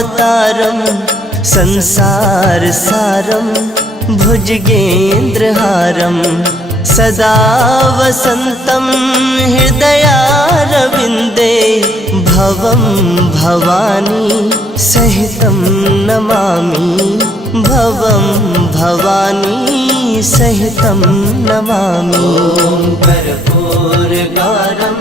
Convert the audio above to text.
रामावतारं संसारसारं भुजगेन्द्रहारं सदा वसन्तं हृदयारविन्दे भवं भवानी सहितं नमामि भवं भवानी सहितं नमामि। कर्पूरगारं